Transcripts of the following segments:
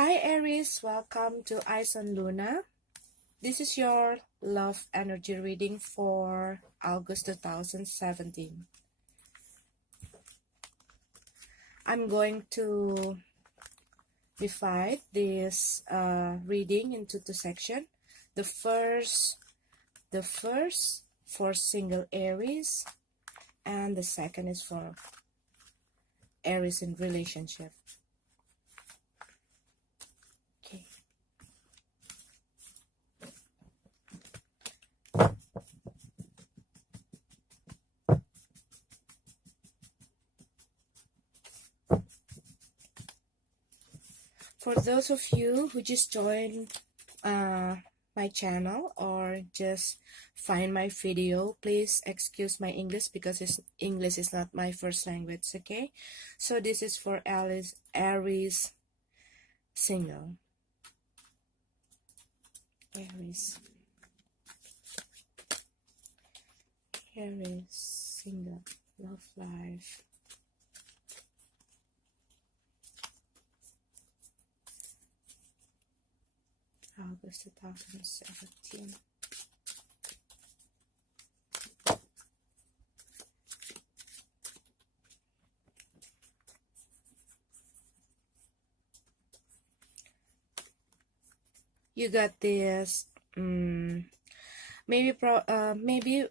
Hi Aries, welcome to Eyes on Luna. This is your love energy reading for August 2017. I'm going to divide this reading into two sections. The first for single Aries, and the second is for Aries in relationship. Okay. For those of you who just joined my channel or just find my video, please excuse my English because English is not my first language, okay? So this is for Aries single. Aries single, love life. August 2017. You got this. Maybe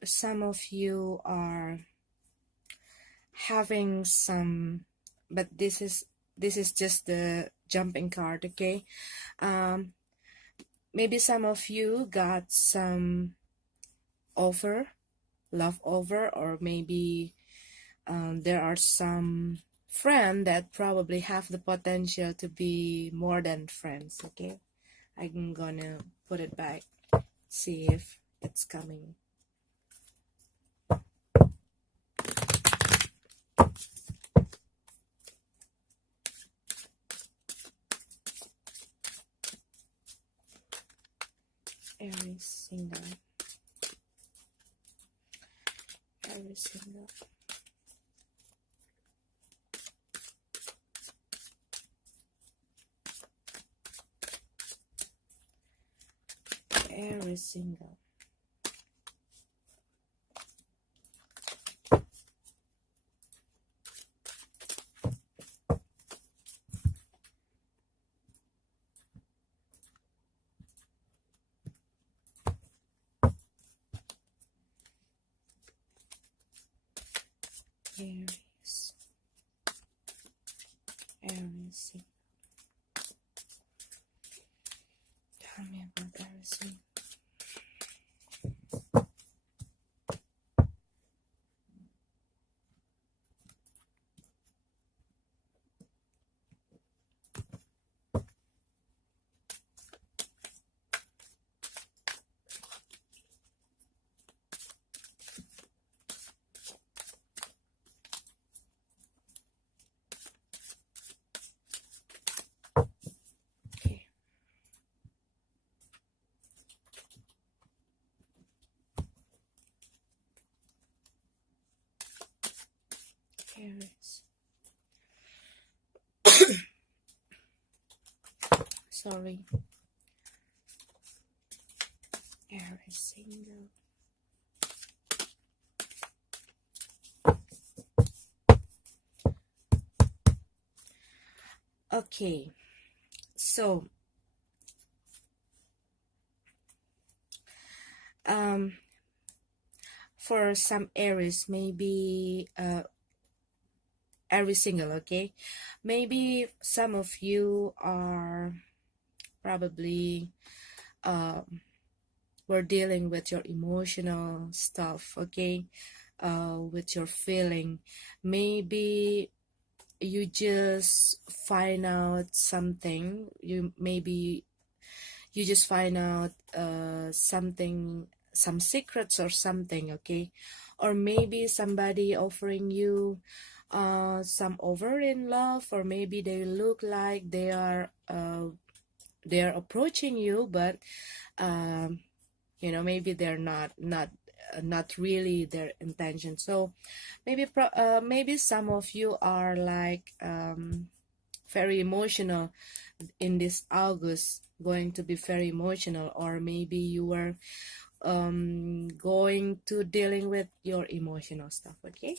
some of you are having some, but this is just the jumping card, okay? Maybe some of you got some love offer, or maybe there are some friends that probably have the potential to be more than friends, okay? I'm gonna put it back, see if it's coming. Aries single. Aries single. Aries single. Aries single. Tell me about Aries single. Aries. Sorry. Aries single. Okay, so for some Aries, maybe Aries single, okay? Maybe some of you are probably we're dealing with your emotional stuff, okay? With your feeling. Maybe you just find out something. Maybe you just find out something, some secrets or something, okay? Or maybe somebody offering you some over in love, or maybe they look like they are approaching you, but you know, maybe they're not really their intention. So maybe maybe some of you are like very emotional in this August, going to be very emotional, or maybe you were going to dealing with your emotional stuff. Okay.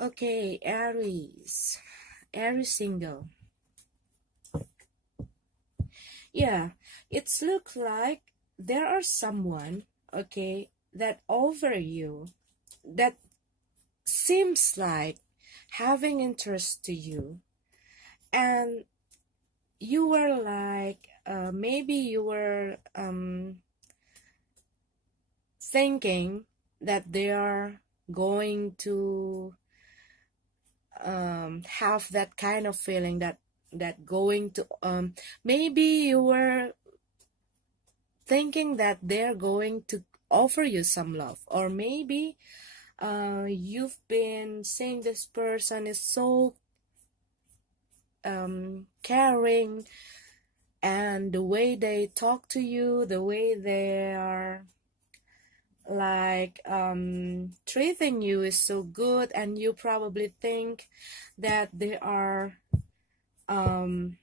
Okay, Aries. Aries single. Yeah, it's look like there are someone, okay, that over you, that seems like having interest to you, and you were like, maybe you were thinking that they are going to have that kind of feeling, that going to maybe you were thinking that they're going to offer you some love, or maybe you've been seeing this person is so caring, and the way they talk to you, the way they are like treating you is so good, and you probably think that they are um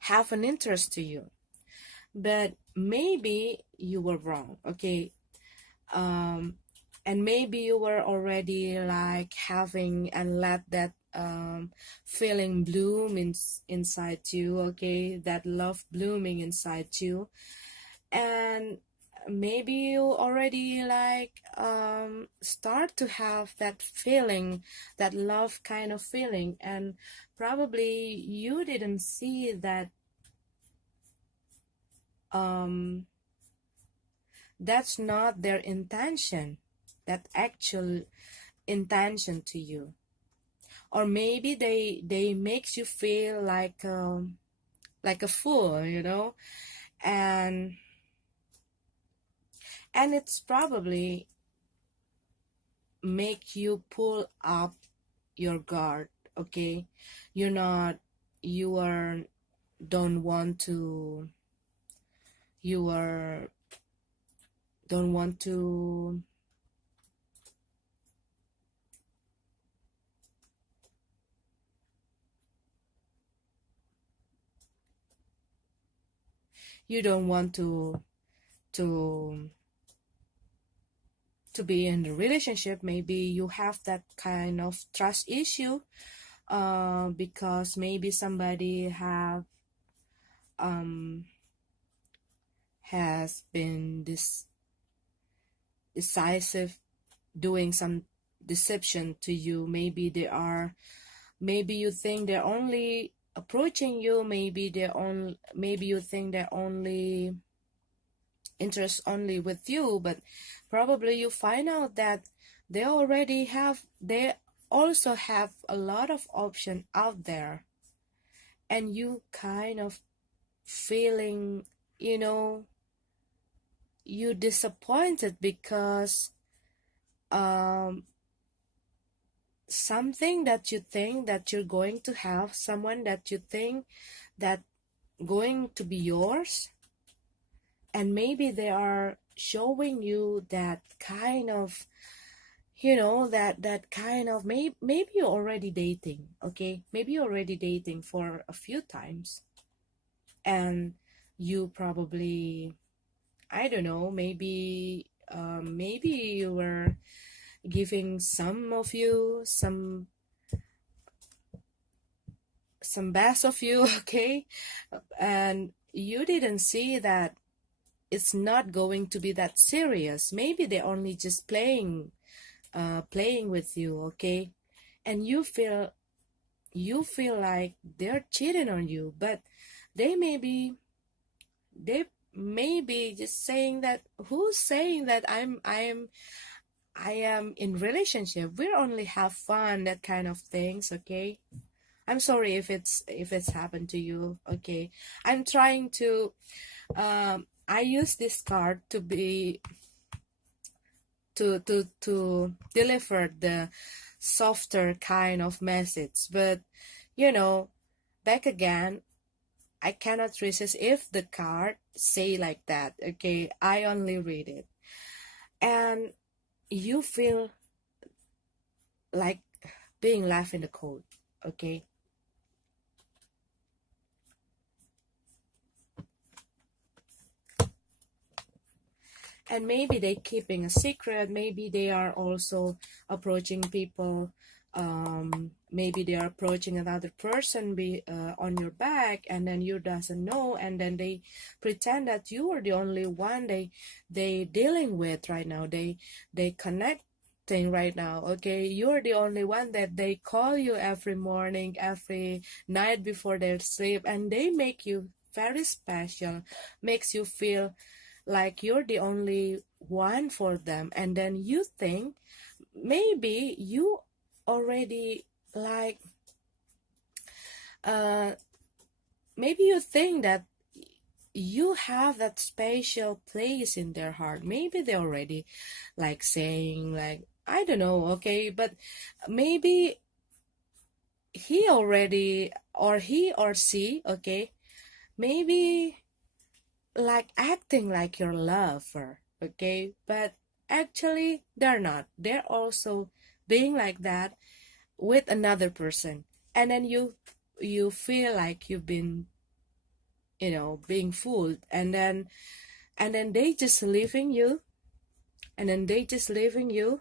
have an interest to you, but maybe you were wrong. Okay. um and maybe you were already like having and let that feeling bloom inside you, okay, that love blooming inside you, and maybe you already like start to have that feeling, that love kind of feeling, and probably you didn't see that um that's not their intention, that actual intention to you, or maybe they makes you feel like a fool, and it's probably make you pull up your guard. Okay, you're not you are don't want to you are don't want to you don't want to to be in the relationship. Maybe you have that kind of trust issue, because maybe somebody um has been this decisive, doing some deception to you. Maybe you think they're only approaching you, maybe you think they're only interest only with you, but probably you find out that they also have a lot of option out there, and you kind of feeling, you know you disappointed because um something that you think that you're going to have someone that you think that going to be yours, and maybe they are showing you that kind of, that kind of, maybe you're already dating, okay, maybe you're already dating for a few times, and you probably, I don't know, maybe you were giving some of you some best of you, okay, and you didn't see that it's not going to be that serious. Maybe they're only just playing with you, okay, and you feel like they're cheating on you, but they may be they may be just saying that, who's saying that I am in relationship, we only have fun, that kind of things, okay. I'm sorry if it's happened to you, okay. I'm trying to I use this card to be to deliver the softer kind of message. But you know, back again, I cannot resist if the card say like that. Okay, I only read it, and you feel like being left in the cold. Okay, and maybe they keeping a secret, maybe they are also approaching people, maybe they are approaching another person on your back, and then you doesn't know, and then they pretend that you are the only one they dealing with right now, they connecting right now. Okay, you're the only one that they call you every morning, every night before they sleep, and they make you very special, makes you feel like you're the only one for them. And then you think maybe you already like uh maybe you think that you have that special place in their heart. Maybe they already like saying like, I don't know, okay, but maybe he already, or he or she, okay, maybe like acting like your lover, okay, but actually they're not, they're also being like that with another person. And then you feel like you've been, being fooled, and then they just leaving you, and then they just leaving you,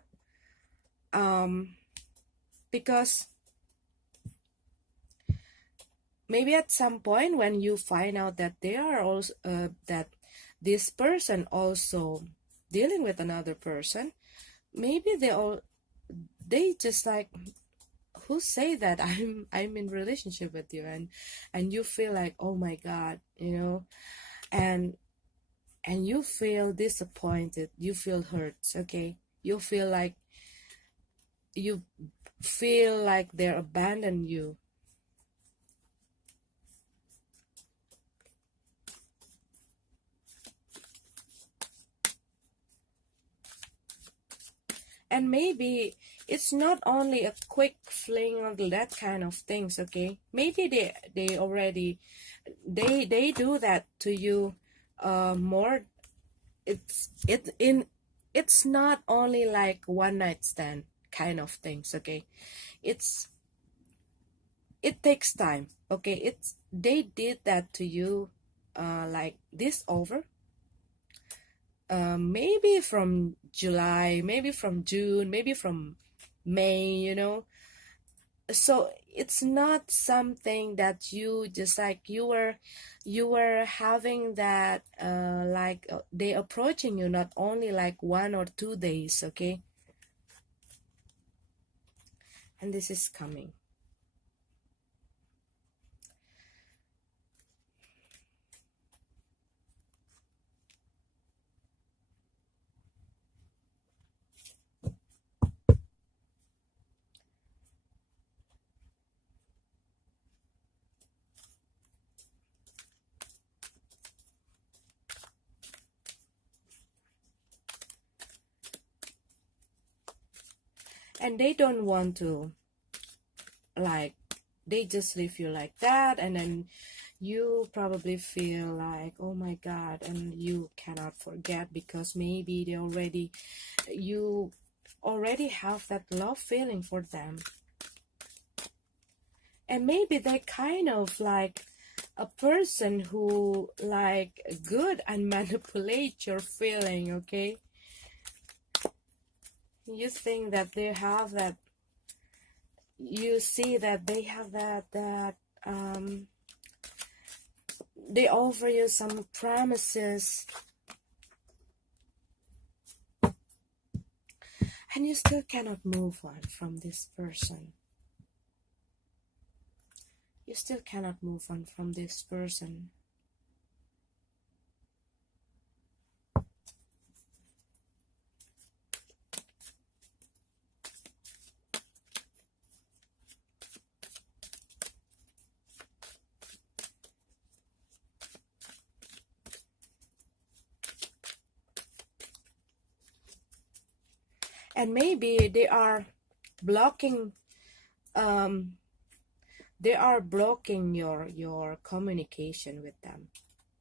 um because maybe at some point when you find out that they are also that this person also dealing with another person, maybe they just like, who say that I'm in relationship with you, and you feel like, oh my god, and you feel disappointed, you feel hurt, okay, you feel like they're abandoned you. And maybe it's not only a quick fling or that kind of things, okay, maybe they already they do that to you more. It's not only like one night stand kind of things, okay, it's it takes time, okay, it's they did that to you like this over, maybe from July, maybe from June, maybe from May, so it's not something that you just like you were having that like they approaching you not only like 1 or 2 days, okay, and this is coming. And they don't want to, like, they just leave you like that, and then you probably feel like, oh my god, and you cannot forget because maybe you already have that love feeling for them, and maybe they kind of like a person who like good and manipulate your feeling, okay, you think that they have that, you see that they have that they offer you some promises, and you still cannot move on from this person. You still cannot move on from this person. And maybe they are blocking your communication with them,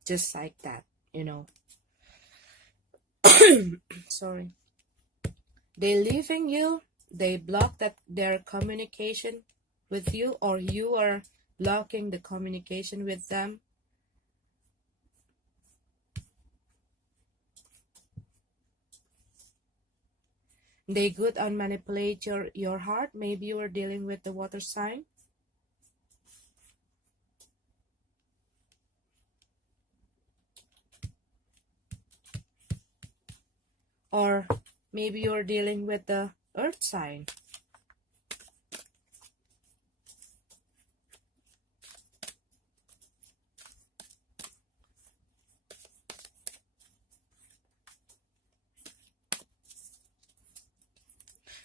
just like that, you know. Sorry. They leaving you, they block their communication with you, or you are blocking the communication with them. They good on manipulate your heart. Maybe you are dealing with the water sign. Or maybe you're dealing with the earth sign.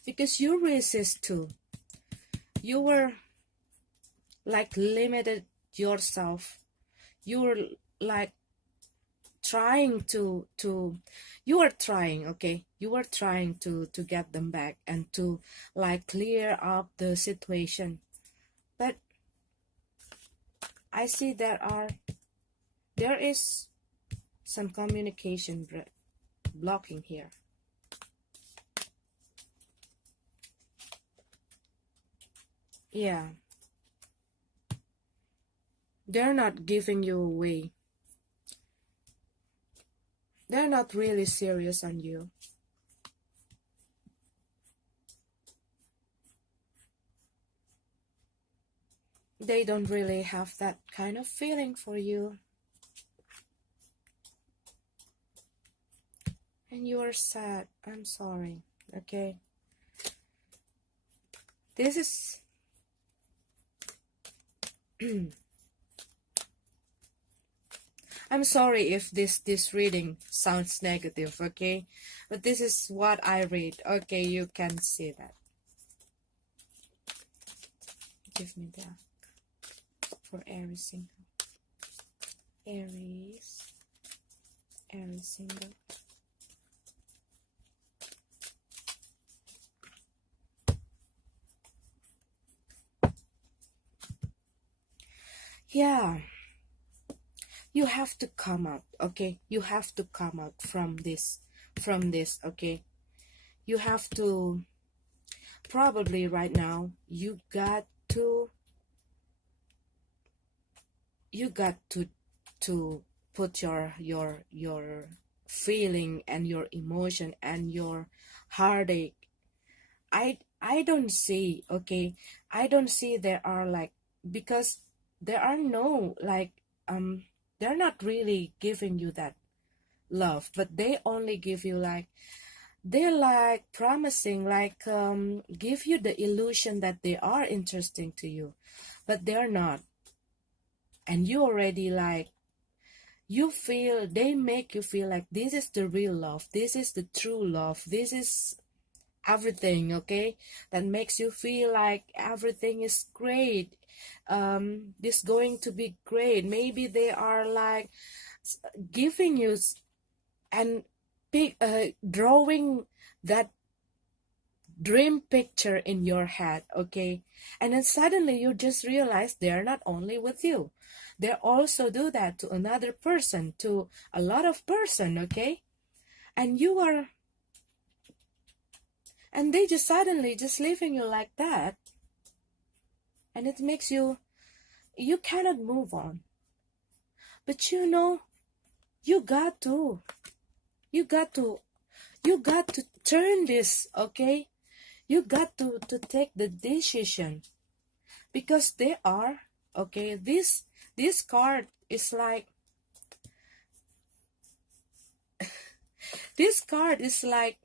Because you resist too. You were like limited yourself. You were like trying to you are trying, okay, you are trying to get them back and to like clear up the situation. But I see there is some communication blocking here. Yeah, they're not giving you away. They're not really serious on you. They don't really have that kind of feeling for you. And you are sad. I'm sorry. Okay. This is... I'm sorry if this reading sounds negative, okay? But this is what I read. Okay, you can see that. Give me that for Aries single. Aries single. Yeah. You have to come out, okay? You have to come out from this, okay? You have to, probably right now, you got to put your feeling and your emotion and your heartache. I don't see, okay? I don't see there are like, because there are no like they're not really giving you that love, but they only give you like, they're like promising, like give you the illusion that they are interesting to you, but they're not. And you already like, you feel, they make you feel like this is the real love, this is the true love, this is everything, okay? That makes you feel like everything is great. This going to be great. Maybe they are like giving you and drawing that dream picture in your head, okay? And then suddenly you just realize they're not only with you, they also do that to another person, to a lot of person, okay? And you are, and they just suddenly just leaving you like that, and it makes you cannot move on. But you know, you got to turn this, okay? You got to take the decision, because they are, okay, this card is like this card is like,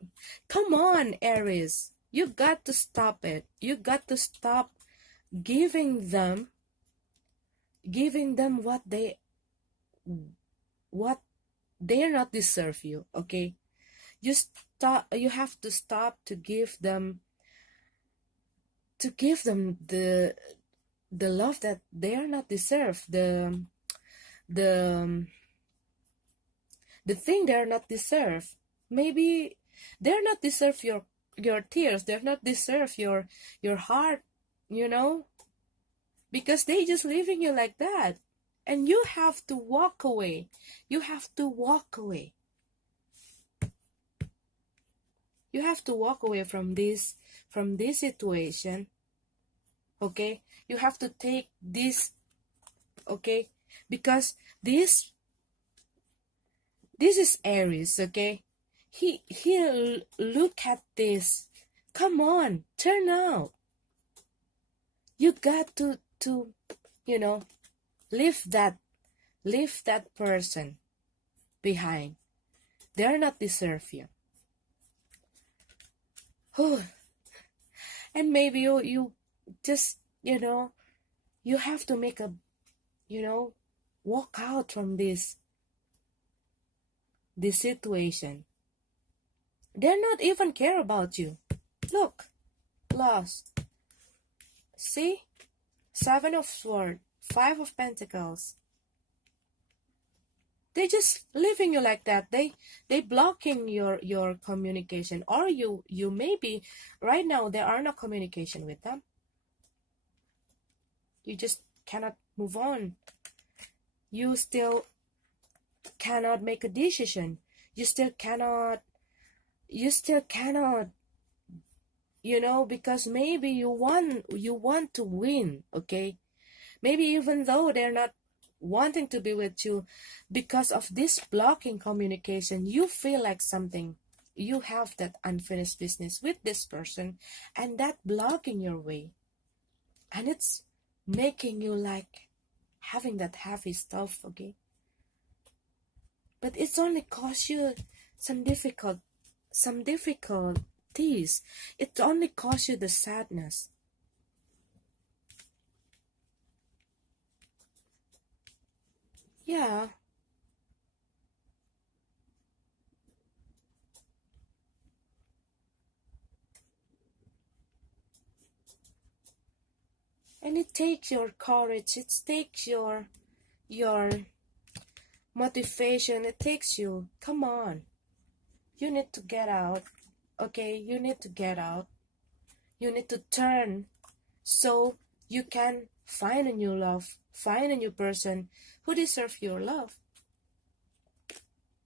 come on, Aries, you got to stop it. You got to stop giving them what they're not deserve you, okay? You have to stop to give them the love that they are not deserve, the thing they are not deserve. Maybe they're not deserve your tears. They not deserve your heart, you know, because they just leaving you like that. And you have to walk away. You have to walk away. You have to walk away from this situation. Okay? You have to take this, okay? Because this is Aries, okay? He look at this. Come on, turn out. You got to you know, leave that person behind. They're not deserve you. And maybe you just, you know, you have to make a, you know, walk out from this situation. They're not even care about you. Look, lost. See? 7 of Swords, 5 of Pentacles. They just leaving you like that. They blocking your communication, or you maybe right now there are no communication with them. You just cannot move on. You still cannot make a decision. You still cannot, you know, because maybe you want to win, okay? Maybe even though they're not wanting to be with you, because of this blocking communication, you feel like something, you have that unfinished business with this person, and that blocking your way, and it's making you like having that heavy stuff, okay? But it's only cause you some difficulties. It only cause you the sadness. Yeah. And it takes your courage, it takes your motivation, it takes you, come on. You need to get out, okay? You need to get out. You need to turn so you can find a new love, find a new person who deserves your love.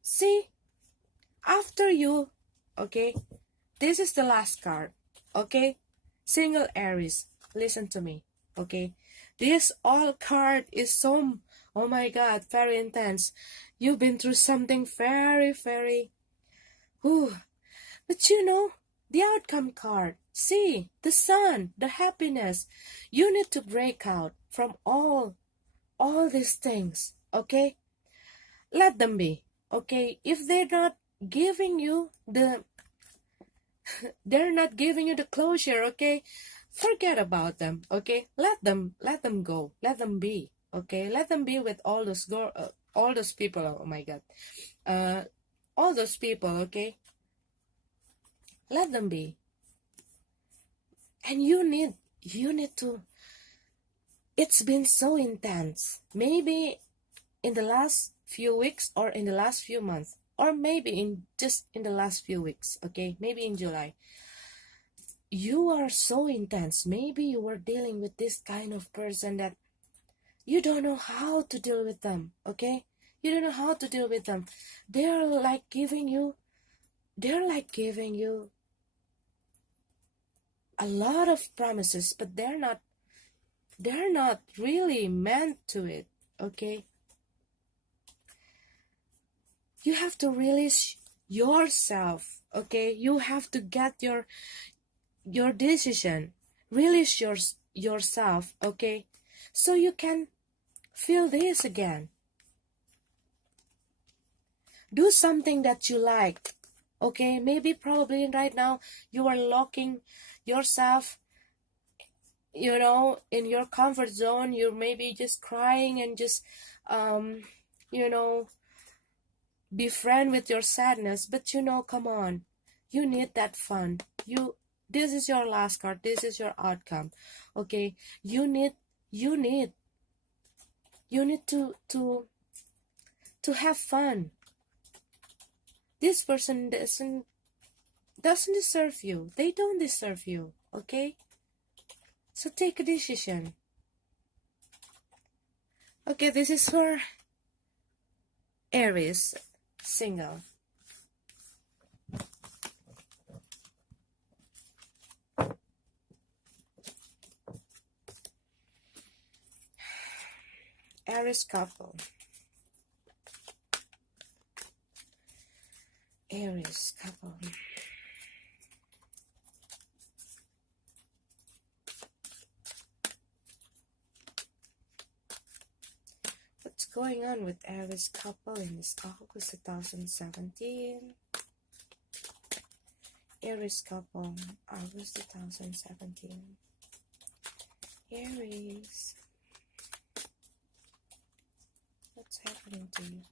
See, after you, okay, this is the last card, okay? Single Aries, listen to me, okay? This all card is so, oh my God, very intense. You've been through something very, very, but you know, the outcome card, see, the sun, the happiness. You need to break out from all these things, okay? Let them be, okay? If they're not giving you the closure, okay? Forget about them, okay? Let them go. Let them be, okay? Let them be with all those people. Oh my God, all those people, okay? Let them be. And you need to. It's been so intense. Maybe in the last few weeks, or in the last few months, or maybe in the last few weeks, okay? Maybe in July. You are so intense. Maybe you were dealing with this kind of person that you don't know how to deal with them, okay? You don't know how to deal with them. They're like giving you a lot of promises, but they're not really meant to it, okay? You have to release yourself, okay? You have to get your decision. Release yourself, okay? So you can feel this again. Do something that you like, okay? Maybe probably right now you are locking yourself, you know, in your comfort zone. You're maybe just crying and just you know, be friend with your sadness. But you know, come on, you need that fun. This is your last card, this is your outcome, okay? You need to have fun. This person doesn't deserve you. They don't deserve you, okay? So take a decision. Okay, this is for Aries, single. Aries couple. Aries couple. What's going on with Aries couple in this August 2017? Aries couple, August 2017. Aries. What's happening to you?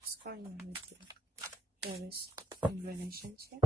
What's going on with you? Aries in relationship.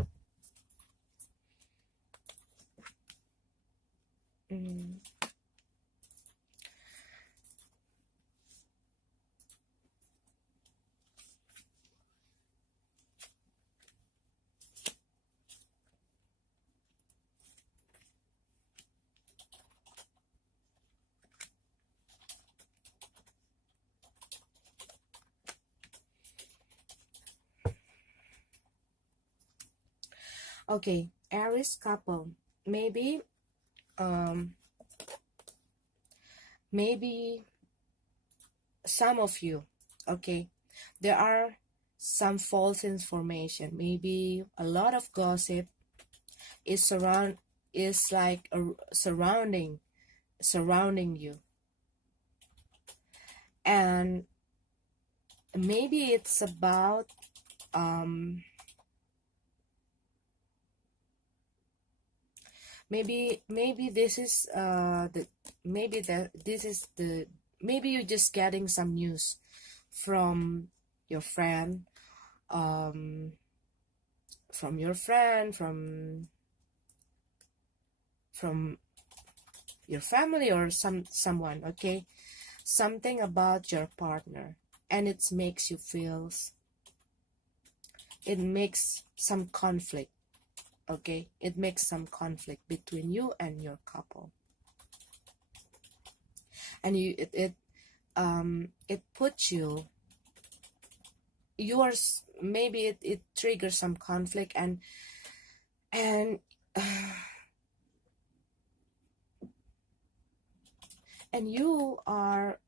Okay, Aries couple. Maybe some of you, okay, there are some false information. Maybe a lot of gossip is surrounding you, and maybe it's about maybe this is maybe you're just getting some news from your friend, from your your family, or someone, okay, something about your partner, and it makes some conflict, okay? It makes some conflict between you and your couple, and it puts you are, maybe it triggers some conflict, and and you are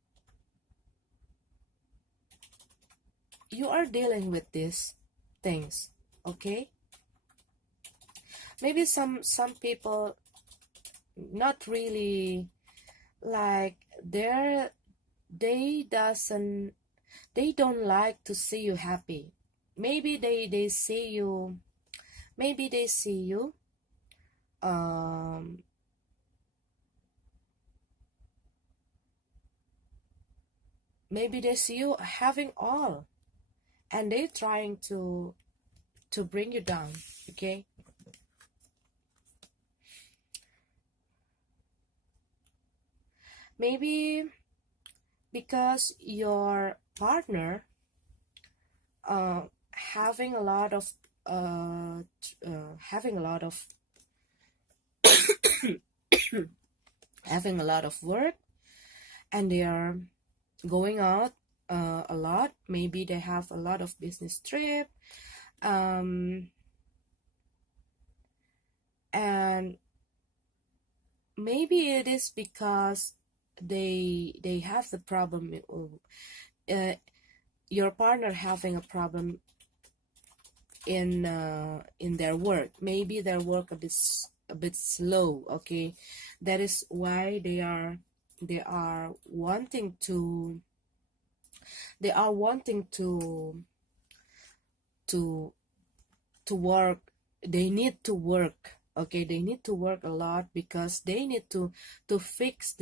dealing with these things, okay? Maybe some people not really like, they don't like to see you happy. Maybe they see you, maybe they see you maybe they see you having all, and they're trying to bring you down, okay? Maybe because your partner having a lot of having a lot of work, and they are going out a lot. Maybe they have a lot of business trip, and maybe it is because they have the problem, your partner having a problem in their work. Maybe their work a bit slow, okay? That is why they are wanting to work. They need to work, okay? They need to work a lot because they need to fix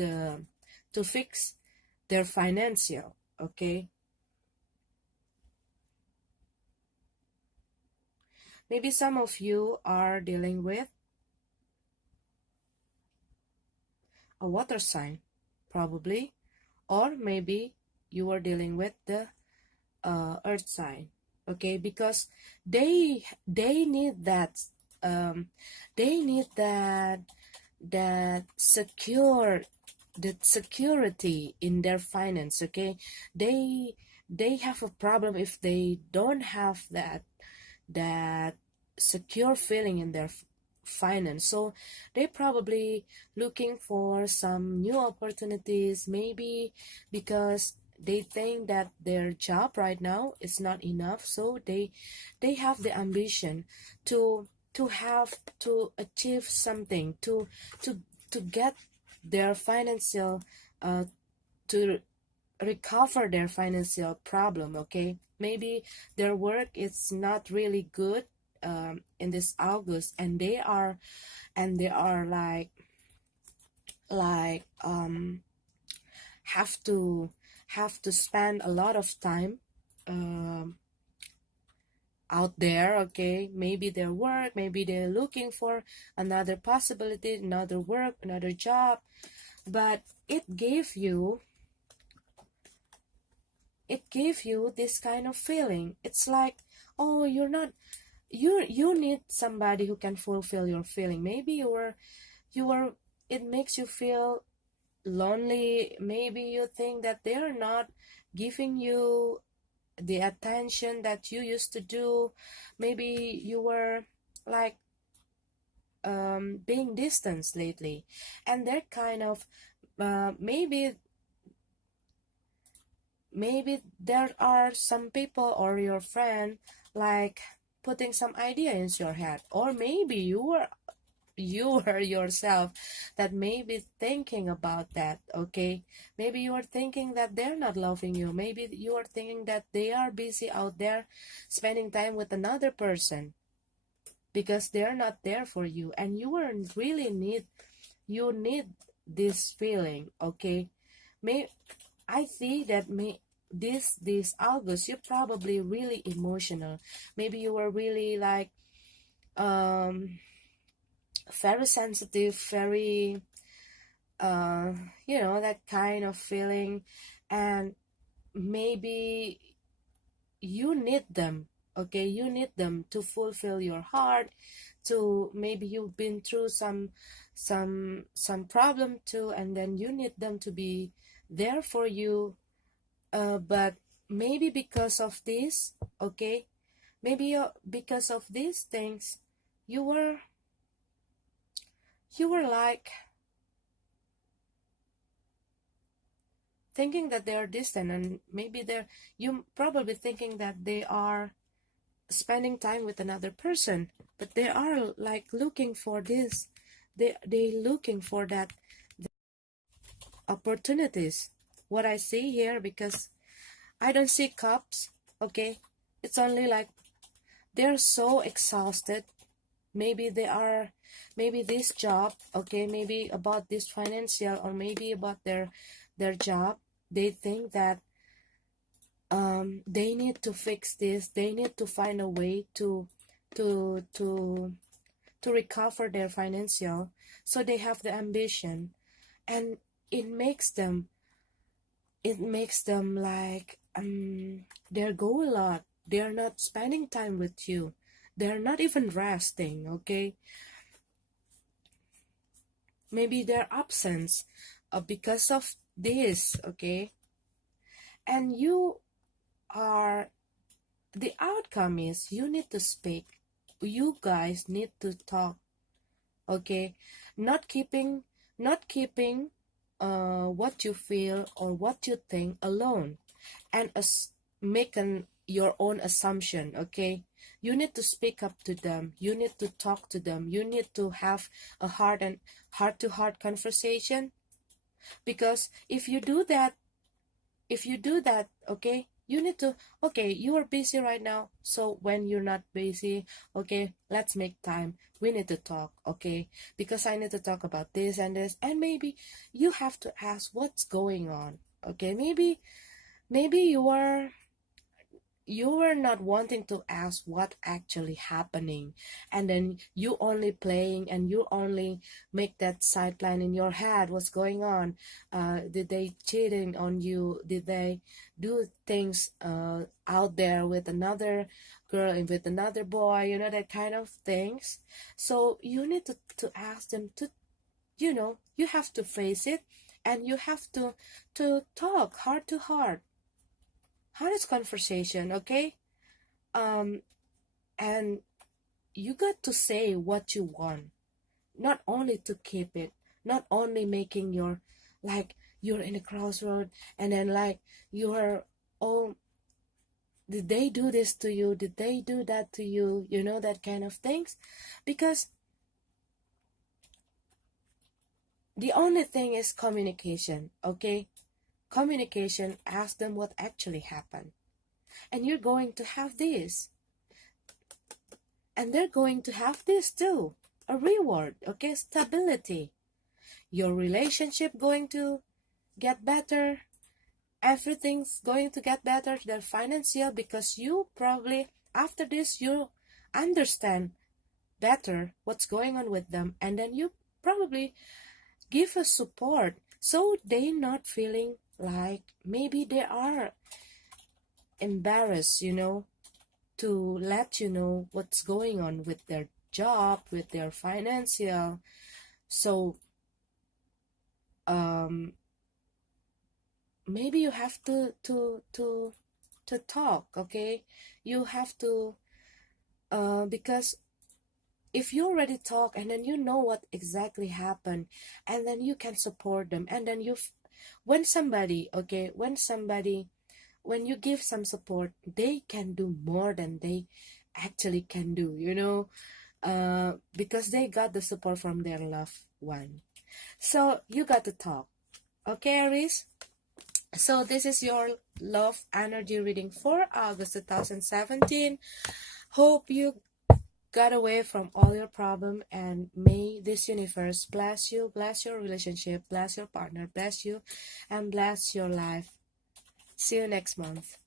their financial, okay? Maybe some of you are dealing with a water sign, probably, or maybe you are dealing with the earth sign, okay? Because they need that they need that security in their finance. Okay, they have a problem if they don't have that secure feeling in their finance. So they probably looking for some new opportunities, maybe because they think that their job right now is not enough. So they have the ambition to have to achieve something, to to get their financial to recover their financial problem. Okay, maybe their work is not really good in this August, and they are like have to spend a lot of time um out there. Okay, maybe their work, maybe they're looking for another possibility, another work, another job, but it gave you this kind of feeling. It's like, oh, you need somebody who can fulfill your feeling. Maybe you were it makes you feel lonely. Maybe you think that they are not giving you the attention that you used to do. Maybe you were like being distanced lately, and that kind of maybe there are some people or your friend like putting some idea into your head, or maybe you were yourself that may be thinking about that. Okay, maybe you are thinking that they're not loving you. Maybe you are thinking that they are busy out there spending time with another person because they're not there for you, and you need this feeling. Okay, may I see that this August you're probably really emotional. Maybe you were really like very sensitive, very that kind of feeling, and maybe you need them. Okay, you need them to fulfill your heart. To maybe you've been through some problem too, and then you need them to be there for you. But maybe because of this, okay, maybe because of these things, you were like thinking that they are distant, and maybe you probably thinking that they are spending time with another person, but they are like looking for this. They looking for that opportunities. What I see here, because I don't see cups. Okay, it's only like they're so exhausted. Maybe this job, okay, maybe about this financial, or maybe about their job. They think that they need to fix this. They need to find a way to to to recover their financial. So they have the ambition, and it makes them like they go a lot. They're not spending time with you. They're not even resting. Okay, maybe their absence because of this. Okay, and are the outcome is you need to speak. You guys need to talk. Okay, not keeping what you feel or what you think alone, and making your own assumption. Okay, you need to speak up to them. You need to talk to them. You need to have a heart to heart conversation, because if you do that, okay, you need to, okay, you are busy right now, so when you're not busy, okay, let's make time. We need to talk. Okay, because I need to talk about this and this, and maybe you have to ask what's going on. Okay, maybe you were not wanting to ask what actually happening, and then you only playing and you only make that sideline in your head. What's going on? Did they cheating on you? Did they do things out there with another girl and with another boy, that kind of things? So you need to ask them to, you have to face it, and you have to talk heart to heart, honest conversation, okay? um and you got to say what you want, not only to keep it, not only making your, like, you're in a crossroad, and then like you're, oh, did they do this to you, did they do that to you, that kind of things. Because the only thing is communication, okay? Communication. Ask them what actually happened, and you're going to have this, and they're going to have this too, a reward, okay? Stability, your relationship going to get better, everything's going to get better, their financial, because you probably after this you understand better what's going on with them, and then you probably give a support, so they not feeling like maybe they are embarrassed, to let you know what's going on with their job, with their financial. So maybe you have to talk, okay? You have to, because if you already talk, and then you know what exactly happened, and then you can support them, and then when somebody, okay, when you give some support, they can do more than they actually can do, because they got the support from their loved one. So you got to talk, okay, Aries? So this is your love energy reading for August 2017. Hope you got away from all your problem, and may this universe bless you, bless your relationship, bless your partner, bless you, and bless your life. See you next month.